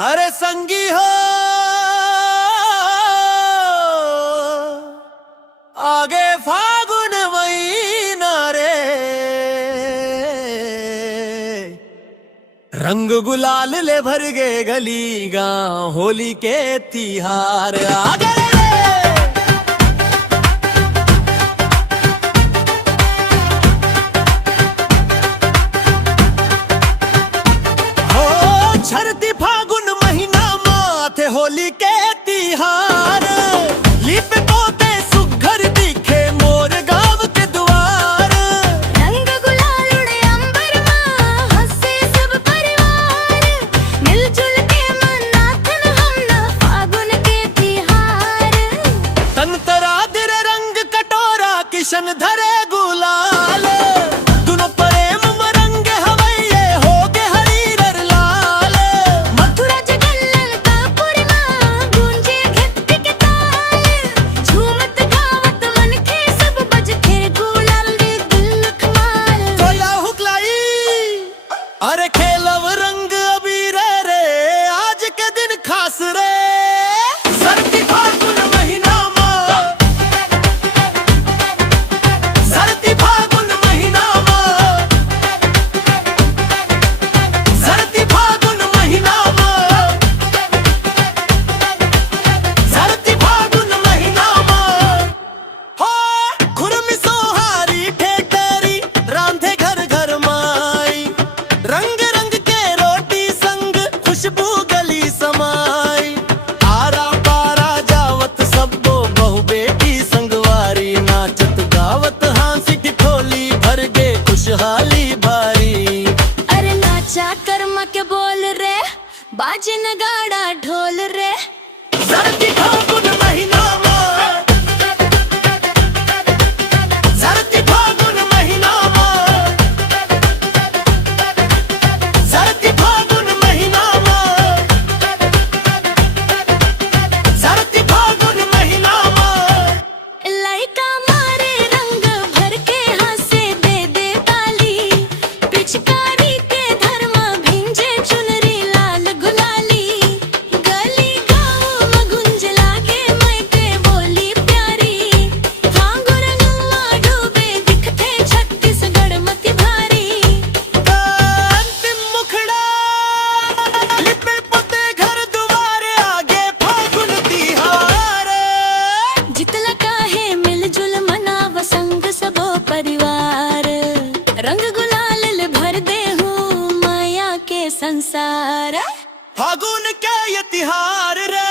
अरे संगी हो आगे फागुन महीना रे, रंग गुलाल ले भर गे गली गांव होली के तिहार आगे रे। झरती फागुन महीना माथे होली के तिहार, लिप पोते सुघर दिखे मोर गांव के द्वार। रंग गुलाल उड़े अंबर मां हंसे सब परिवार, मिलजुल के मनाथन हम ना फागुन के तिहार। तन तरा दिर रंग कटोरा किशन धरे गुलाल, दुनो प्रेम मरंगे हवैये होगे हरीरर लाल। मथुरा जगल्लल कापुर मां गूंजे घिट्टी के ताल, झूमत गावत मन के सब बजखे गुलाल रे दिल खमाल। तोला हुकलाई अरे खेलव रंग अबीर रे आज के दिन खास रे। सरती फागुन महीना मां, सरती फागुन महीना मां, सरती फागुन महीना मां, सरती फागुन महीना मां। हो खुरमी सोहारी ठेकरी रांधे घर घर माई, रंग रंग के रोटी संग खुशबू गली समाई। आरा पारा जावत सबो बहु बेटी संगवारी, नाचत गावत हांसी ठिठोली भर गे खुशहाली भारी। अरे नाचा कर्मा के बोल रे, बाजे नगाड़ा ढोल रे। सरती फागुन महीना मां, सरती फागुन महीना मां, सरती फागुन महीना मां, सरती फागुन महीना मां। लइका मारे रंग भर के हंसे दे दे ताली, पिचकारी के धर्मा भिंजे चुनरी लाल गुलाली। गली गाँव में गुंज लागे मैं के बोली प्यारी, फागुन नुमा डूबे दिखते छत्तीसगढ़ मति भारी। अंतिम मुखड़ा लिपे पोते घर दुआरे आगे फागुन तिहार। जितला काहे मिलजुल मनाव संग सबो परिवार, रंग गुलाल ले भर दे हूँ माया के संसार। फागुन के ये तिहार रे